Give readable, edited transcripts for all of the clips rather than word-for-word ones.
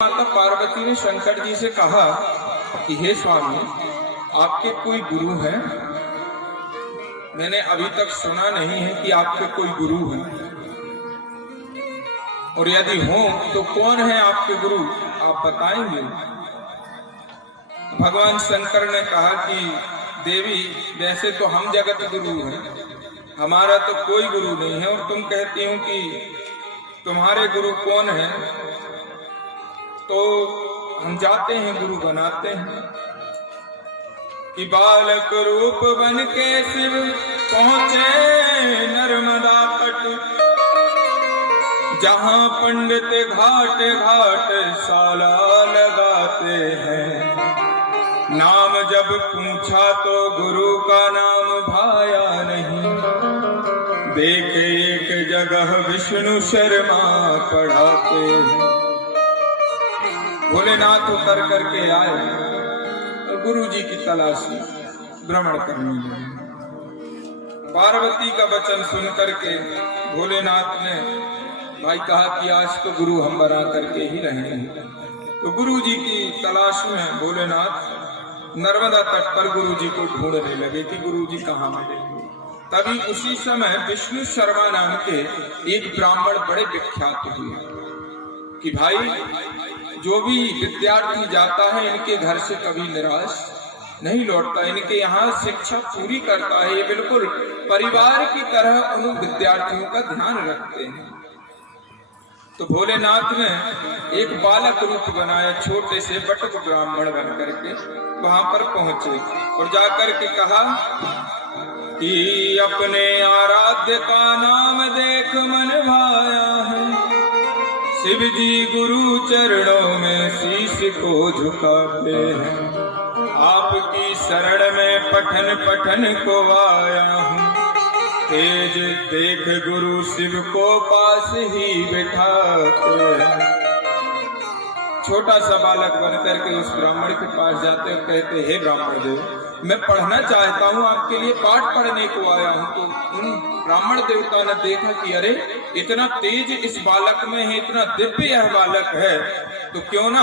माता पार्वती ने शंकर जी से कहा कि हे स्वामी, आपके कोई गुरु हैं? मैंने अभी तक सुना नहीं है कि आपके कोई गुरु हैं, और यदि हो तो कौन है आपके गुरु, आप बताएंगे? भगवान शंकर ने कहा कि देवी, वैसे तो हम जगत गुरु हैं, हमारा तो कोई गुरु नहीं है, और तुम कहती हो कि तुम्हारे गुरु कौन है, तो हम जाते हैं गुरु बनाते हैं। कि बालक रूप बन के शिव पहुंचे नर्मदा तट, जहां पंडित घाट घाट साला लगाते हैं। नाम जब पूछा तो गुरु का नाम भाया नहीं, देखे एक जगह विष्णु शर्मा पढ़ाते हैं। भोलेनाथ उतर करके आए और गुरु जी की तलाश में भ्रमण करने लगे। पार्वती का वचन सुन करके भोलेनाथ ने भाई कहा कि आज तो गुरु हम बना करके ही रहेंगे। तो गुरु जी की तलाश में भोलेनाथ नर्मदा तट पर गुरु जी को ढूंढने लगे कि गुरु जी कहाँ मिले। तभी उसी समय विष्णु शर्मा नाम के एक ब्राह्मण बड़े विख्यात हुए कि भाई, जो भी विद्यार्थी जाता है इनके घर से कभी निराश नहीं लौटता, इनके यहाँ शिक्षा पूरी करता है, ये बिल्कुल परिवार की तरह उन विद्यार्थियों का ध्यान रखते हैं। तो भोलेनाथ ने एक बालक रूप बनाया, छोटे से बटुक ब्राह्मण बन करके वहां पर पहुंचे और जाकर के कहा कि अपने आराध्य का नाम देख मन भाया है, शिव जी गुरु चरणों में शीश को झुकाते हैं। आपकी शरण में पठन पठन को आया हूँ, तेज देख गुरु शिव को पास ही बिठाते हैं। छोटा सा बालक बनकर के उस ब्राह्मण के पास जाते और कहते, हे ब्राह्मण देव, मैं पढ़ना चाहता हूँ, आपके लिए पाठ पढ़ने को आया हूँ। तो उन ब्राह्मण देवता ने देखा कि अरे, इतना तेज इस बालक में है, इतना दिव्य यह बालक है, तो क्यों ना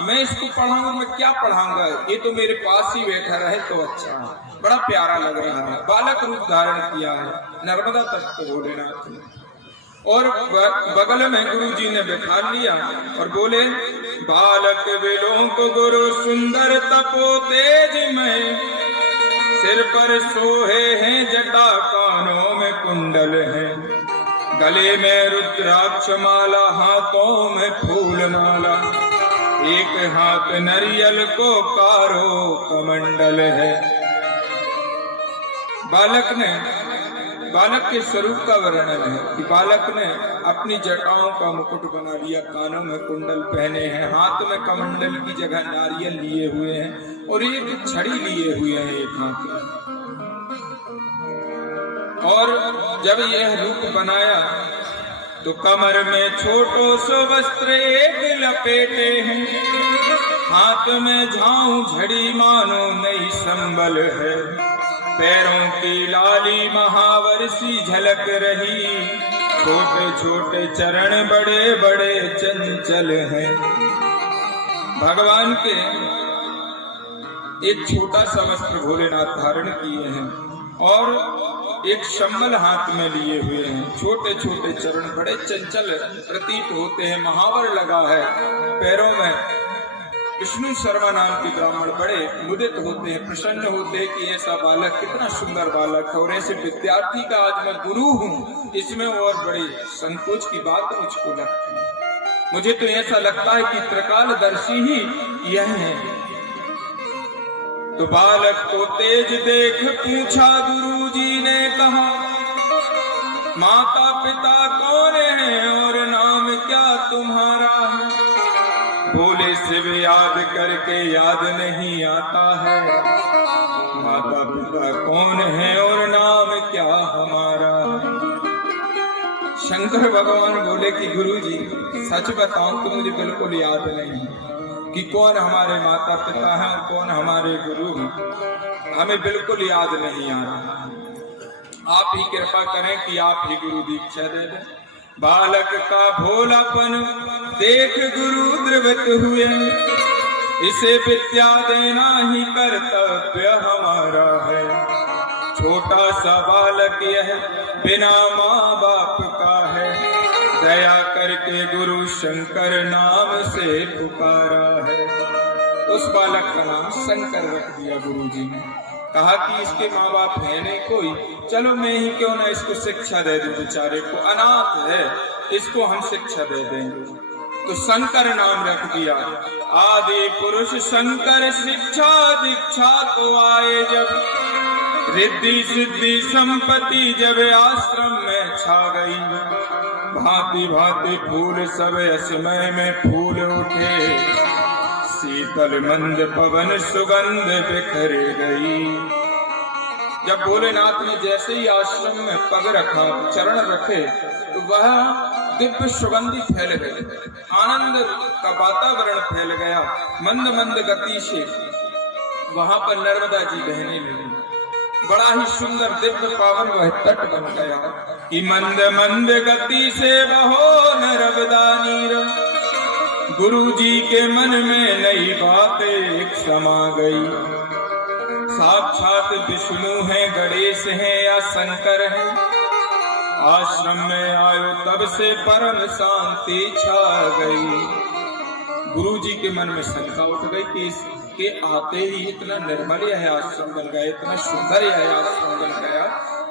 मैं इसको पढ़ाऊंगा। मैं क्या पढ़ाऊंगा, ये तो मेरे पास ही बैठा रहे तो अच्छा है। बड़ा प्यारा लग रहा है। बालक रूप धारण किया है नर्मदा तट पर भोलेनाथ ने, और बगल में गुरु जी ने बैठा लिया और बोले, बालक विलोक गुरु सुंदर तपो तेज में, सिर पर सोहे हैं जटा, कानों में कुंडल है, गले में रुद्राक्ष माला, हाथों में फूल माला, एक हाथ नरियल को कारो कमंडल है। बालक के स्वरूप का वर्णन है कि बालक ने अपनी जटाओं का मुकुट बना लिया, कानों में कुंडल पहने हैं, हाथ में कमंडल की जगह नारियल लिए हुए हैं और एक छड़ी लिए हुए हैं एक हाथ में। और जब यह रूप बनाया तो कमर में छोटो सो वस्त्र एक लपेटे हैं, हाथ में झाऊ झड़ी मानो नई संबल है, पैरों की लाली महावर सी झलक रही, छोटे छोटे चरण बड़े बड़े चंचल हैं। भगवान के एक छोटा सा वस्त्र भोलेनाथ धारण किए हैं और एक शंबल हाथ में लिए हुए हैं। छोटे छोटे चरण बड़े चंचल प्रतीत होते हैं, महावर लगा है पैरों में। विष्णु शर्मा नाम के ब्राह्मण बड़े मुदित होते हैं, प्रसन्न होते हैं कि ऐसा बालक, कितना सुंदर बालक है, और ऐसे विद्यार्थी का आज मैं गुरु हूँ, इसमें और बड़ी संकोच की बात मुझको लगती है। मुझे तो ऐसा लगता है कि त्रिकालदर्शी ही यह है। तो बालक को तेज देख पूछा गुरु जी ने कहा, माता पिता कौन है और नाम क्या तुम्हारा है? बोले, शिव याद करके याद नहीं आता है, माता पिता कौन है और नाम क्या हमारा है? शंकर भगवान बोले कि गुरु जी, सच बताऊं तो मुझे बिल्कुल याद नहीं कि कौन हमारे माता पिता हैं और कौन हमारे गुरु हैं, हमें बिल्कुल याद नहीं आ रहा। आप ही कृपा करें कि आप ही गुरु दीक्षा दे दें। बालक का भोलापन देख गुरु द्रवत हुए, इसे विद्या देना ही कर्तव्य हमारा है। छोटा सा बालक यह बिना माँ बाप का है, दया करके गुरु शंकर नाम से पुकारा है। उस बालक का नाम शंकर रख दिया गुरुजी ने। कहा कि इसके माँ बाप है नहीं कोई, चलो मैं ही क्यों ना इसको शिक्षा दे दूं, बेचारे को अनाथ है, इसको हम शिक्षा दे देंगे। तो शंकर नाम रख दिया। आदि पुरुष शंकर शिक्षा दीक्षा को आए जब, रिद्धि सिद्धि संपत्ति जब आश्रम में छा गई। भांति भांति फूल सब असमय में फूल उठे, शीतल मंद पवन सुगंध बिखरे गई। जब भोलेनाथ ने जैसे ही आश्रम में पग रखा, चरण रखे, तो वह दिव्य सुगंधी फैल गई, आनंद का वातावरण फैल गया। मंद मंद गति से वहां पर नर्मदा जी बहने लगी। बड़ा ही सुंदर दिव्य पावन वह तट बन गया कि मंद मंद गति से बहो नर्मदा नीर। गुरु जी के मन में नई बात एक समा गई। साक्षात विष्णु है, गणेश है या शंकर है, आश्रम में आयो तब से परम शांति छा गई। गुरु जी के मन में शंका उठ गई कि इसके आते ही इतना निर्मल यह आश्रम बन गया, इतना सुंदर यह आश्रम बन गया,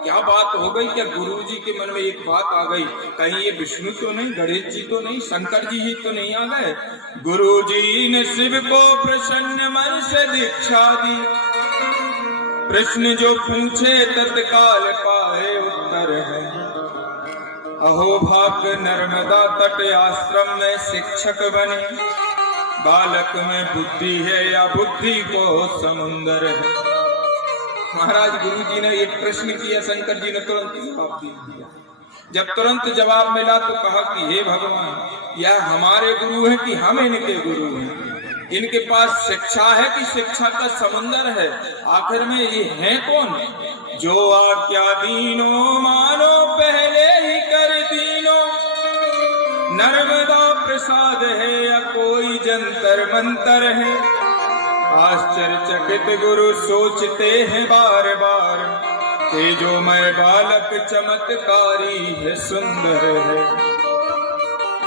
क्या बात हो गई? क्या गुरु जी के मन में एक बात आ गई, कहीं ये विष्णु तो नहीं, गणेश जी तो नहीं, शंकर जी ही तो नहीं आ गए? गुरु जी ने शिव को प्रसन्न मन से दीक्षा दी, प्रश्न जो पूछे तत्काल पाए उत्तर है। अहो भाग्य नर्मदा तट आश्रम में शिक्षक बने, बालक में बुद्धि है या बुद्धि को समुंदर है। महाराज गुरु जी ने एक प्रश्न किया, शंकर जी ने तुरंत जवाब दे दिया। जब तुरंत जवाब मिला तो कहा कि हे भगवान, यह हमारे गुरु हैं कि हम इनके गुरु हैं? इनके पास शिक्षा है कि शिक्षा का समुंदर है? आखिर में ये हैं कौन? जो आज्ञा दीनो मानो पहले ही कर दीनो, नर्मदा प्रसाद है या कोई जंतर मंतर है। आश्चर्यचकित गुरु सोचते हैं बार बार, तेजोमय बालक चमत्कारी है, सुंदर है।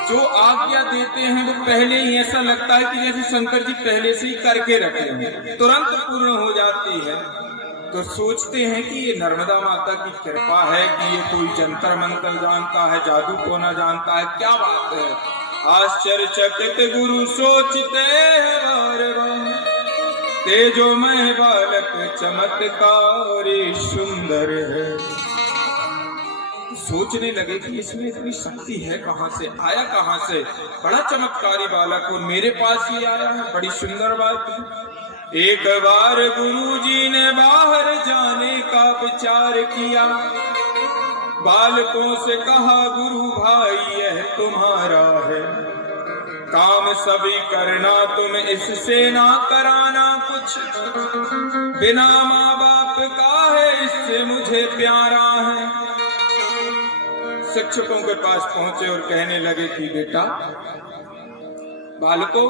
जो आज्ञा देते हैं वो पहले ही ऐसा लगता है कि जैसे शंकर जी पहले से ही करके रखे हैं, तुरंत पूर्ण हो जाती है। तो सोचते हैं कि ये नर्मदा माता की कृपा है कि ये कोई जंतर मंतर जानता है, जादू टोना जानता है, क्या बात है। आश्चर्यचकित गुरु सोचते हैं बार बार, तेजोमय बालक चमत्कारी सुंदर है। सोचने लगे कि इसमें इतनी शक्ति है कहाँ से, आया कहाँ से? बड़ा चमत्कारी बालक और मेरे पास ही आया है, बड़ी सुंदर बात है। एक बार गुरुजी ने बाहर जाने का विचार किया, बालकों से कहा गुरु भाई यह तुम्हारा है, काम सभी करना, तुम इससे ना कराना कुछ, बिना माँ बाप का है इससे मुझे प्यारा है। शिक्षकों के पास पहुंचे और कहने लगे कि बेटा बालको,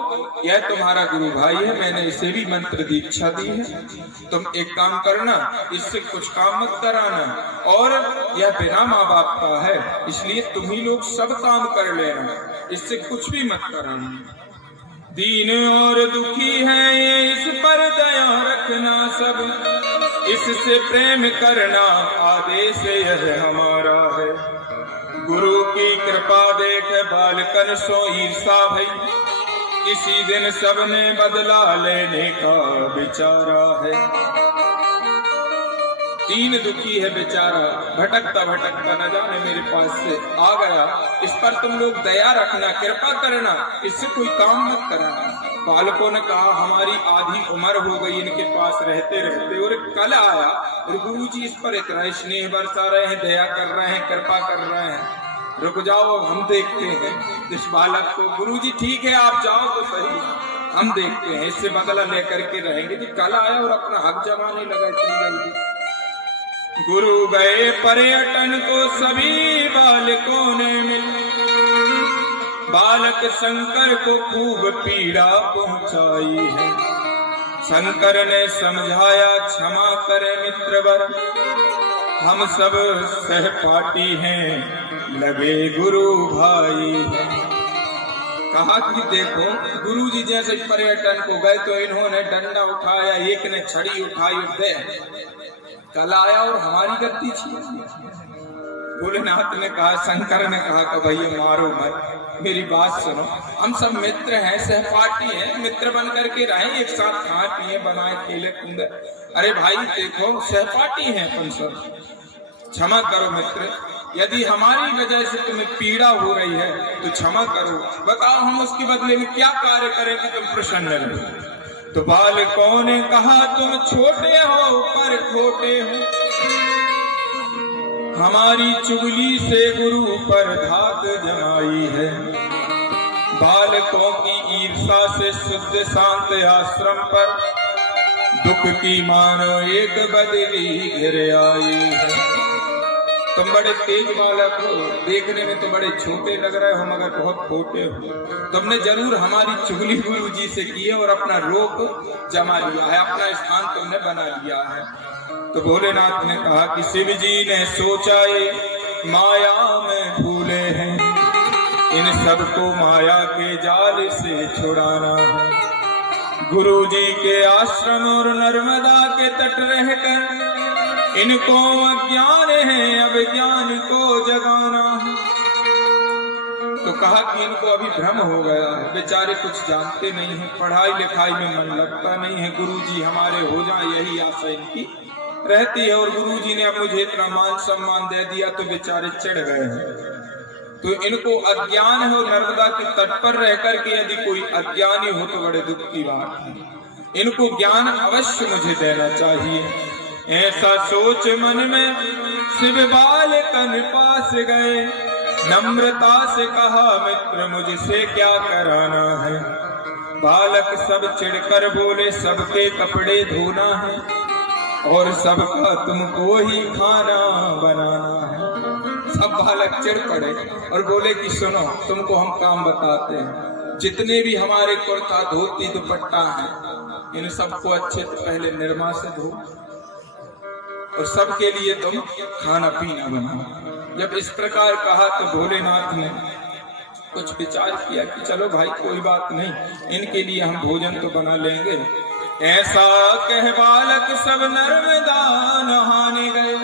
यह तुम्हारा गुरु भाई है, मैंने इसे भी मंत्र दीक्षा दी है, तुम एक काम करना, इससे कुछ काम मत कराना, और यह बिना माँ बाप का है इसलिए तुम ही लोग सब काम कर लेना, इससे कुछ भी मत कराना। दीन और दुखी है ये, इस पर दया रखना सब, इससे प्रेम करना आदेश यह हमारा है। गुरु की कृपा देख बालकन सो ईर्षा भई, इसी दिन सबने बदला लेने का विचारा है। दीन दुखी है बेचारा, भटकता भटकता न जाने मेरे पास से आ गया, इस पर तुम लोग दया रखना, कृपा करना, इससे कोई काम मत करना। बालकों ने कहा हमारी आधी उम्र हो गई इनके पास रहते रहते, और कल आया और गुरु जी इस पर इतना स्नेह बरसा रहे हैं, दया कर रहे हैं, कृपा कर रहे हैं, रुक जाओ हम देखते हैं इस बालक को। गुरु जी ठीक है आप जाओ तो सही, हम देखते हैं, इससे बदला लेकर के रहेंगे। कि कल आया और अपना हक जमाने लगा इतनी जल्दी। गुरु गए पर्यटन को सभी बालकों ने मिल, बालक शंकर को खूब पीड़ा पहुंचाई है। शंकर ने समझाया क्षमा करे मित्रवर, हम सब सहपाठी हैं, लगे गुरु भाई हैं। कहा कि देखो गुरुजी जैसे पर्यटन को गए तो इन्होंने डंडा उठाया, एक ने छड़ी उठाई, दे कल आया और हमारी गद्दी छीन। भोलेनाथ ने कहा, शंकर ने कहा कि भैया मारो मत, मेरी बात सुनो, हम सब मित्र हैं, सहपाठी हैं, मित्र बन करके रहें, एक साथ खाए पिए बनाए खेले कूदे। अरे भाई देखो सहपाठी हैं अपन सब, क्षमा करो मित्र, यदि हमारी वजह से तुम्हें पीड़ा हो रही है तो क्षमा करो, बताओ हम उसके बदले में क्या कार्य करें कि तुम प्रसन्न रहो। तो बालकों ने कहा, तुम छोटे हो पर खोटे हो, हमारी चुगली से गुरु पर धाक जमाई है। बालकों की ईर्षा से शुद्ध शांत आश्रम पर दुख की मानो एक बदली गिर आई है। तुम बड़े तेज बालक हो, देखने में तो बड़े छोटे लग रहे हो मगर बहुत खोटे हो। तुमने जरूर हमारी चुगली गुरु जी से की है और अपना रोक जमा लिया है, अपना स्थान तुमने बना लिया है। तो भोलेनाथ ने कहा कि शिव जी ने सोचा ये माया में भूले हैं, इन सबको माया के जाल से छुड़ाना है। गुरु जी के आश्रम और नर्मदा के तट रहकर इनको अज्ञान है, अब ज्ञान को जगाना है। तो कहा कि इनको अभी भ्रम हो गया है, बेचारे कुछ जानते नहीं है, पढ़ाई लिखाई में मन लगता नहीं है, गुरुजी हमारे हो जाए यही आशा इनकी रहती है। और गुरुजी ने अब मुझे इतना मान सम्मान दे दिया तो बेचारे चढ़ गए हैं। तो इनको अज्ञान है और नर्मदा के तट पर रह करके यदि कोई अज्ञानी हो तो बड़े दुख की बात है। इनको ज्ञान अवश्य मुझे देना चाहिए। ऐसा सोच मन में शिव बालकन पास गए, नम्रता से कहा मित्र मुझसे क्या कराना है। बालक सब चिढ़कर बोले, सबके कपड़े धोना है और सबका तुमको ही खाना बनाना है। सब बालक चिढ़ पड़े और बोले कि सुनो तुमको हम काम बताते हैं, जितने भी हमारे कुर्ता धोती दुपट्टा है इन सबको अच्छे से पहले निरमा से धो और सबके लिए तुम खाना पीना बनाओ। जब इस प्रकार कहा तो भोलेनाथ ने कुछ विचार किया कि चलो भाई कोई बात नहीं, इनके लिए हम भोजन तो बना लेंगे। ऐसा कह बालक सब नर्मदा नहाने गए।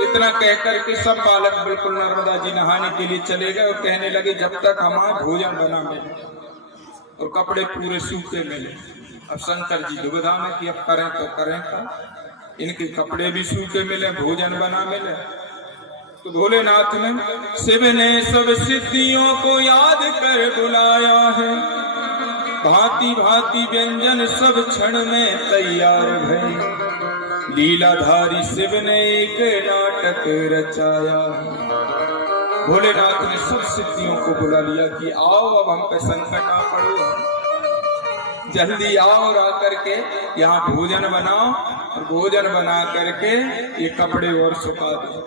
इतना कहकर के सब बालक बिल्कुल नर्मदा जी नहाने के लिए चले गए और कहने लगे जब तक हमारा भोजन बना मिले और कपड़े पूरे सूखे मिले। अब शंकर जी दुविधा में कि अब करें तो करें का, इनके कपड़े भी सूखे मिले, भोजन बना मिले। तो भोलेनाथ ने शिव ने सब सिद्धियों को याद कर बुलाया है, भांति भांति व्यंजन सब क्षण में तैयार भई। लीलाधारी शिव ने एक नाटक रचाया। भोलेनाथ ने सब सिद्धियों को बुला लिया कि आओ अब हम पे संकट आ पड़ो, जल्दी आओ और आकर के यहाँ भोजन बनाओ और भोजन बना करके ये कपड़े और सुखा दो।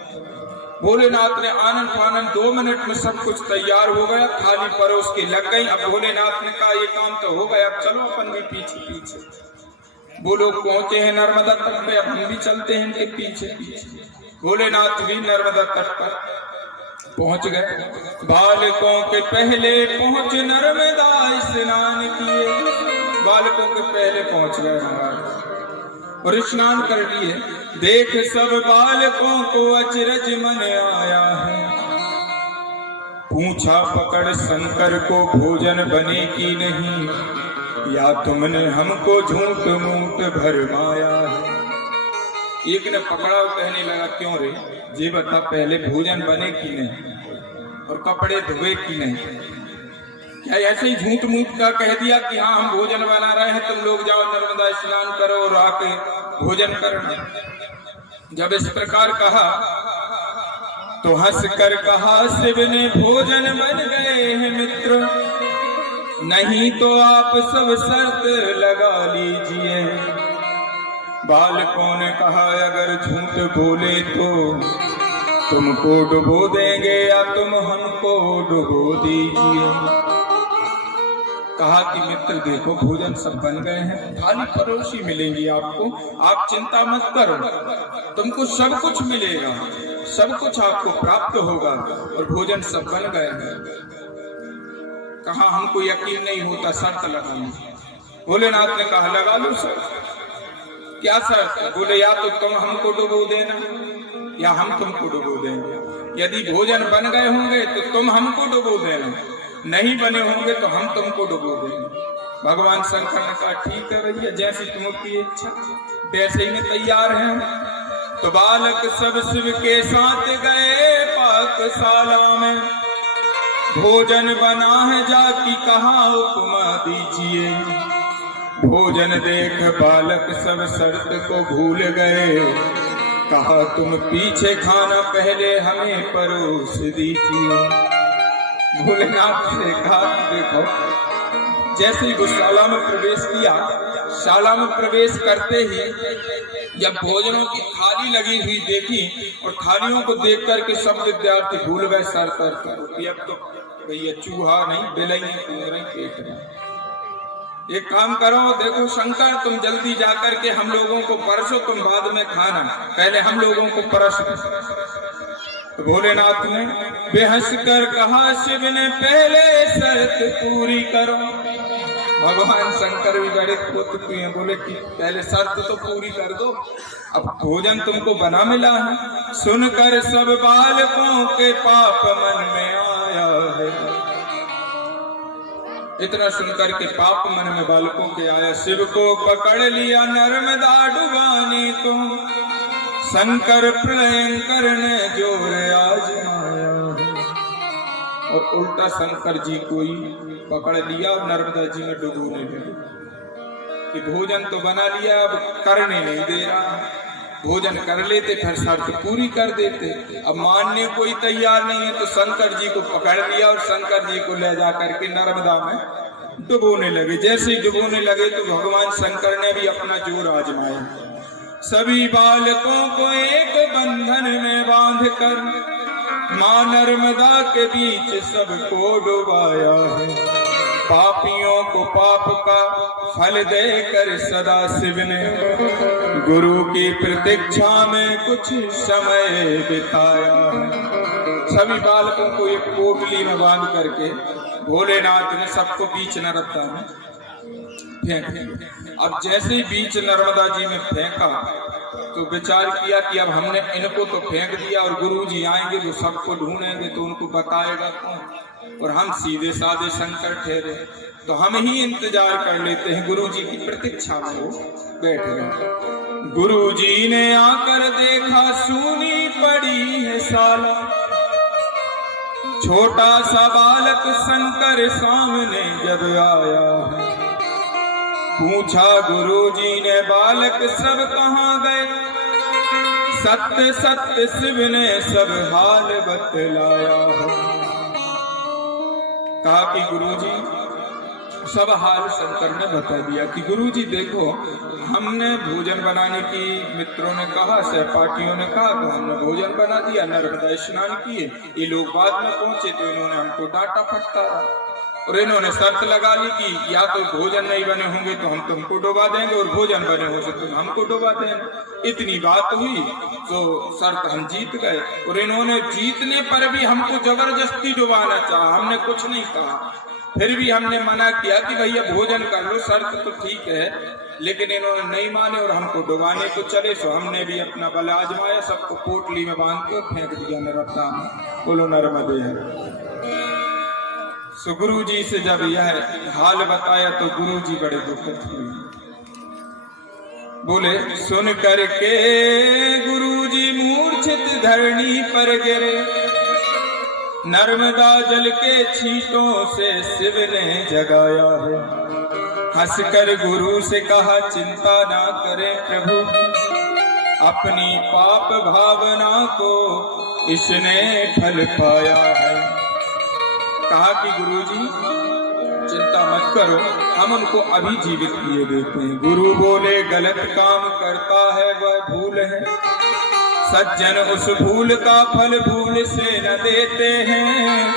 भोलेनाथ ने आनंद फानंद 2 मिनट में सब कुछ तैयार हो गया, थाली परोस के लग गई। अब भोलेनाथ ने कहा ये काम तो हो गया, अब चलो अपन भी पीछे पीछे। वो लोग पहुंचे हैं नर्मदा तट पे, अब हम भी चलते हैं इनके पीछे पीछे। भोलेनाथ भी नर्मदा तट पर पहुंच गए। बालकों के पहले पहुंच नर्मदा स्नान किए। बालकों के पहले पहुंच गए हमारे और स्नान कर लिए। देख सब बालकों को अचरज मन आया है, पूछा पकड़ शंकर को भोजन बने की नहीं, या तुमने हमको झूठ मूठ भरमाया है। एक ने पकड़ा और कहने लगा क्यों रे, जी बता पहले भोजन बने की नहीं और कपड़े धोए की नहीं, क्या ऐसे ही झूठ मूठ का कह दिया कि हाँ हम भोजन बना रहे हैं, तुम लोग जाओ नर्मदा स्नान करो और आके भोजन करना। जब इस प्रकार कहा तो हंस कर कहा शिव ने भोजन बन गए हैं मित्र, नहीं तो आप सब शर्त लगा लीजिए। बालकों ने कहा अगर झूठ बोले तो तुमको डुबो देंगे या तुम हमको डुबो दीजिए। कहा कि मित्र देखो भोजन सब बन गए हैं, थाली परोसी मिलेंगी आपको, आप चिंता मत करो, तुमको सब कुछ मिलेगा, सब कुछ आपको प्राप्त होगा और भोजन सब बन गए हैं। कहा हमको यकीन नहीं होता, शर्त लगा लो। भोलेनाथ ने कहा लगा लो सर। क्या शर्त? बोले या तो तुम हमको डुबो देना या हम तुमको डुबो देंगे। यदि भोजन बन गए होंगे तो तुम हमको डुबो देना, नहीं बने होंगे तो हम तुमको डुबो देंगे। भगवान शंकर ने कहा ठीक है भैया, जैसी तुम्हारी इच्छा वैसे ही में तैयार हैं। तो बालक सब शिव के साथ गए पाकशाला में, भोजन बना है जाकी कहा उपमा दीजिए। भोजन देख बालक सब शर्त को भूल गए, कहा तुम पीछे खाना पहले हमें परोस दीजिए। भोलेनाथ से कहा देखो, जैसे ही वो शाला में प्रवेश किया, शाला में प्रवेश करते ही जब भोजनों की थाली लगी हुई देखी और थालियों को देख करके सब विद्यार्थी भूल गए सर अब तो भैया चूहा नहीं बिलाई पेट में। एक काम करो, देखो शंकर तुम जल्दी जाकर के हम लोगों को परसो, तुम बाद में खाना, पहले हम लोगों को परसो। तो भोलेनाथ ने बेहंस कर कहा शिव ने पहले शर्त पूरी करो। भगवान शंकर भी बड़े खुद हैं, बोले कि पहले शर्त तो पूरी कर दो, अब भोजन तुमको बना मिला है। सुनकर सब बालकों के पाप मन में आया है। इतना सुनकर के पाप मन में बालकों के आया। शिव को पकड़ लिया नर्मदा डुबाने को, शंकर प्रलयंकर ने जोर आजमाया। और उल्टा शंकर जी को ही पकड़ लिया और नर्मदा जी में डुबोने लगे कि भोजन तो बना लिया, अब करने नहीं दे रहा। भोजन कर लेते फिर शर्त पूरी कर देते, अब मानने कोई तैयार नहीं है। तो शंकर जी को पकड़ लिया और शंकर जी को ले जाकर के नर्मदा में डुबोने लगे। जैसे ही डुबोने लगे तो भगवान शंकर ने भी अपना जोर आजमाया। सभी बालकों को एक बंधन में बांध कर मां नर्मदा के बीच सबको डुबाया है। पापियों को पाप का फल देकर सदा शिव ने गुरु की प्रतीक्षा में कुछ समय बिताया। सभी बालकों को एक पोटली में बांध करके भोलेनाथ ने सबको बीच नर्मदा में फेंक दिया। अब जैसे ही बीच नर्मदा जी में फेंका तो विचार किया कि अब हमने इनको तो फेंक दिया और गुरु जी आएंगे वो सबको ढूंढेंगे तो उनको बताएगा कौन, और हम सीधे साधे शंकर ठहरे तो हम ही इंतजार कर लेते हैं। गुरु जी की प्रतीक्षा में वो बैठ गए। गुरु जी ने आकर देखा सूनी पड़ी है शाला, छोटा सा बालक शंकर सामने जब आया है। पूछा गुरु जी ने बालक सब कहाँ गए, सत्य सत्य शिव ने सब हाल बतलाया है। कहा कि गुरुजी सब हाल शंकर ने बता दिया कि गुरुजी देखो हमने भोजन बनाने की मित्रों ने कहा, सहपाठियों ने कहा तो हमने भोजन बना दिया, नर्मदा स्नान किए। ये लोग बाद में पहुंचे तो इन्होंने हमको डांटा फटकारा और इन्होंने शर्त लगा ली कि या तो भोजन नहीं बने होंगे तो हम तुमको डुबा देंगे और भोजन बने हो तो तुम हमको डुबा देंगे। इतनी बात हुई तो शर्त हम जीत गए और इन्होंने जीतने पर भी हमको जबरदस्ती डुबाना चाहा। हमने कुछ नहीं कहा, फिर भी हमने मना किया कि भैया भोजन कर लो, शर्त तो ठीक है, लेकिन इन्होंने नहीं माने और हमको डुबाने को चले। सो हमने भी अपना बल आजमाया, सबको पोटली में बांध के फेंक दिया नर्मदा में। बोलो नर्मदे हर। सो गुरु जी से जब यह हाल बताया तो गुरु जी बड़े दुखित हुए। बोले सुन करके गुरु जी मूर्छित धरणी पर गिरे, नर्मदा जल के छींटों से शिव ने जगाया है। हंसकर गुरु से कहा चिंता ना करें प्रभु, अपनी पाप भावना को इसने फल पाया है। कहा कि गुरुजी चिंता मत करो, हम उनको अभी जीवित किए देते हैं। गुरु बोले गलत काम करता है वह भूल है, सज्जन उस भूल का फल भूल से न देते हैं,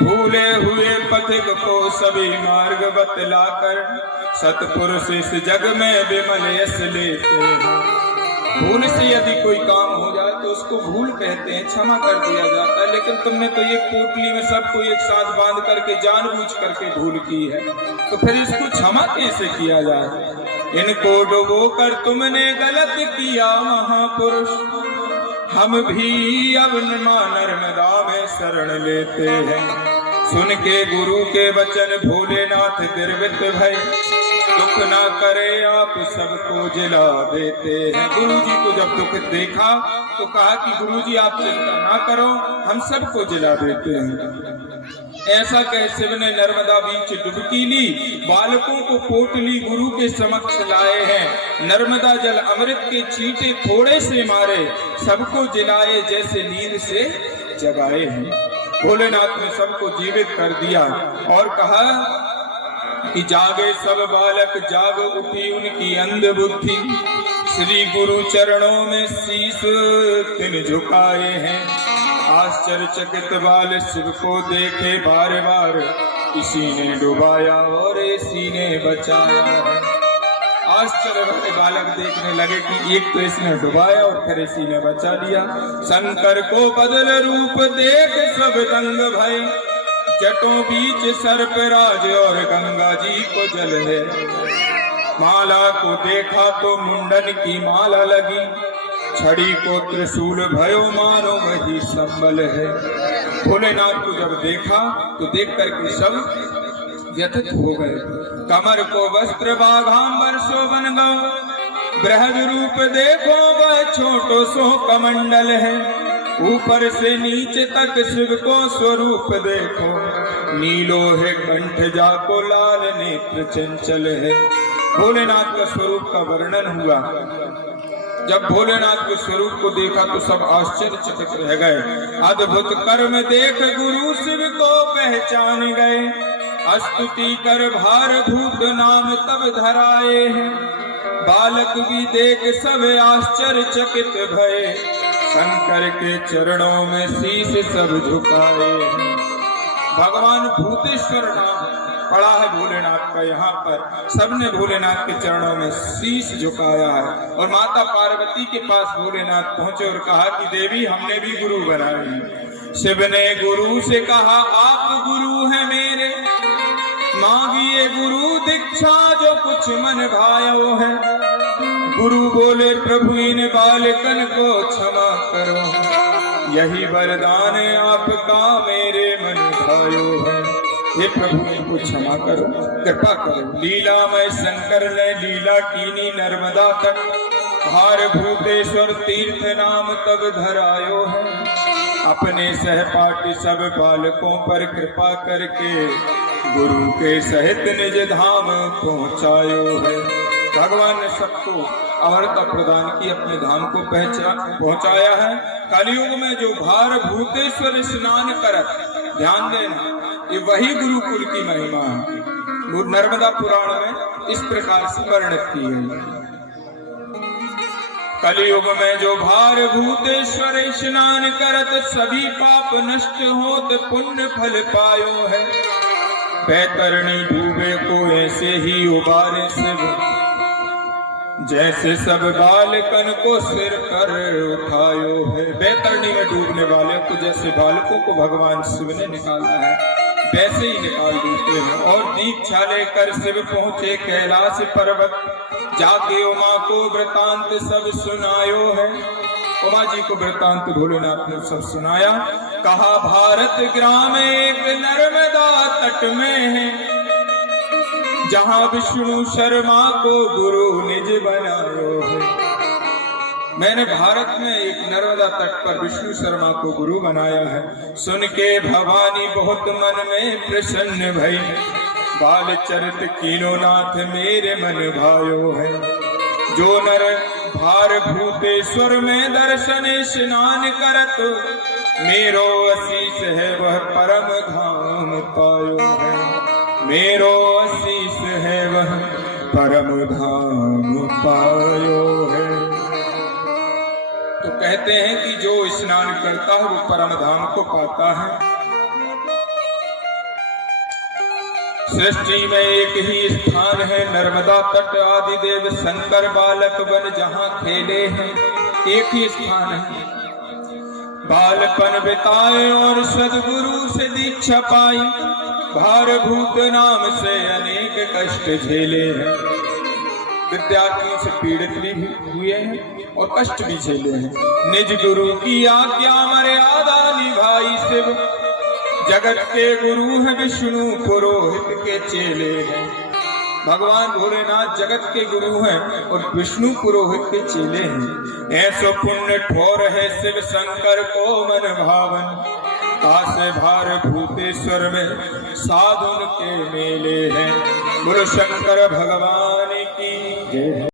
भूले हुए पथिक को सभी मार्ग बतलाकर सतपुरुष इस जग में विमल यश लेते हैं। भूल से यदि कोई काम हो जाए तो उसको भूल कहते हैं, क्षमा कर दिया जाता है। लेकिन तुमने तो ये पोटली में सबको एक साथ बांध करके जानबूझ करके भूल की है, तो फिर इसको क्षमा कैसे किया जाए? इनको डुबो कर तुमने गलत किया महापुरुष, हम भी अब मां नर्मदा में शरण लेते हैं। सुन के गुरु के वचन भोलेनाथ निर्वित भय, दुख ना करे आप सबको जिला देते हैं। गुरु जी को जब दुख देखा तो कहा कि गुरु जी आप चिंता ना करो, हम सबको जिला देते हैं। ऐसा कह शिव ने नर्मदा बीच डुबकी ली, बालकों को पोटली गुरु के समक्ष लाए हैं। नर्मदा जल अमृत के छींटे थोड़े से मारे, सबको जिलाए जैसे नींद से जगाए हैं। भोलेनाथ ने सबको जीवित कर दिया और कहा कि जागे सब बालक, जाग उठी उनकी अंध बुद्धि, श्री गुरु चरणों में शीश तिन झुकाए हैं। आश्चर्यचकित बाल शिव को देखे बार बार, इसी ने डुबाया और इसी ने बचाया है। आश्चर्य वाले बालक देखने लगे कि एक तो इसने डुबाया और फिर इसी ने बचा लिया। शंकर को बदल रूप देख सब दंग भय, जटों बीच सर्पराज और गंगा जी को जल है। माला को देखा तो मुंडन की माला लगी, छड़ी को त्रिशूल भयो मानो वही संबल है। भोलेनाथ को जब देखा तो देख करके सब व्यथित हो गए। कमर को वस्त्र बाघांबर शोभन गौ, बृहद रूप देखो वह छोटो सो कमंडल है। ऊपर से नीचे तक शिव को स्वरूप देखो, नीलो है कंठ जाको लाल नेत्र चंचल है। भोलेनाथ का स्वरूप का वर्णन हुआ। जब भोलेनाथ के स्वरूप को देखा तो सब आश्चर्यचकित रह गए। अद्भुत कर्म देख गुरु शिव को पहचान गए, स्तुति कर भार भूत नाम तब धराए हैं। बालक भी देख सब आश्चर्यचकित भये, शंकर के चरणों में शीश सब झुकाए। भगवान भूतेश्वर नाम पड़ा है भोलेनाथ का, यहाँ पर सबने भोलेनाथ के चरणों में शीश झुकाया है। और माता पार्वती के पास भोलेनाथ पहुंचे और कहा कि देवी हमने भी गुरु बनाए। शिव ने गुरु से कहा आप गुरु हैं मेरे, मांगिए गुरु दीक्षा जो कुछ मन भायो है। गुरु बोले प्रभु इन बालकन को क्षमा करो, यही वरदान आपका मेरे मन भायो है। हे प्रभु इनको क्षमा करो, कृपा करो। लीलामय शंकर ने लीला कीनी नर्मदा तक, भार भूतेश्वर तीर्थ नाम तब धरायो है। अपने सहपाठी सब बालकों पर कृपा करके गुरु के सहित निज धाम पहुँचायो है। भगवान ने सबको अमरता प्रदान की, अपने धाम को पहुँचाया है। कलयुग में जो भार भूतेश्वर स्नान करत, ध्यान देना ये वही गुरुकुल की महिमा है। नर्मदा पुराण में इस प्रकार से वर्णित की है। कलयुग में जो भार भूतेश्वर स्नान करत, सभी पाप नष्ट होत पुण्य फल पायो है। बैतरणी डूबे को ऐसे ही उबारे शिव, जैसे सब बालकन को सिर पर उठायो है। बैतरणी में डूबने वाले को जैसे बालकों को भगवान शिव ने निकाला है, वैसे ही निकाल देते हैं। और दीक्षा लेकर शिव पहुँचे कैलाश पर्वत, जाके उमा को वृतांत सब सुनायो है। उमा जी को वृतांत भोलेनाथ ने सब सुनाया। कहा भारत ग्राम एक नर्मदा तट में है, जहाँ विष्णु शर्मा को गुरु निज बनायो है। मैंने भारत में एक नर्मदा तट पर विष्णु शर्मा को गुरु बनाया है। सुन के भवानी बहुत मन में प्रसन्न भई, बाल चरित कीनो नाथ मेरे मन भायो है। जो नर भार भूतेश्वर में दर्शन स्नान करत, मेरो आशीष है वह परम धाम पायो है। मेरो आशीष है वह परम धाम पायो है। तो कहते हैं कि जो स्नान करता है वो परम धाम को पाता है। सृष्टि में एक ही स्थान है नर्मदा तट, आदिदेव शंकर बालक बन जहां खेले हैं, एक ही स्थान है। बालपन बिताए और सदगुरु से दीक्षा पाई, भारभूत नाम से अनेक कष्ट झेले हैं। विद्यार्थियों से पीड़ित भी हुए हैं और कष्ट भी झेले हैं। निज गुरु की आज्ञा मर्यादा निभाई शिव, जगत के गुरु हैं विष्णु पुरोहित के चेले हैं। भगवान भोलेनाथ जगत के गुरु हैं और विष्णु पुरोहित के चेले हैं। ऐसो पुण्य ठोर है शिव शंकर को मन भावन, कासे भार भूतेश्वर में साधुन के मेले हैं। बोलो शंकर भगवान की जय।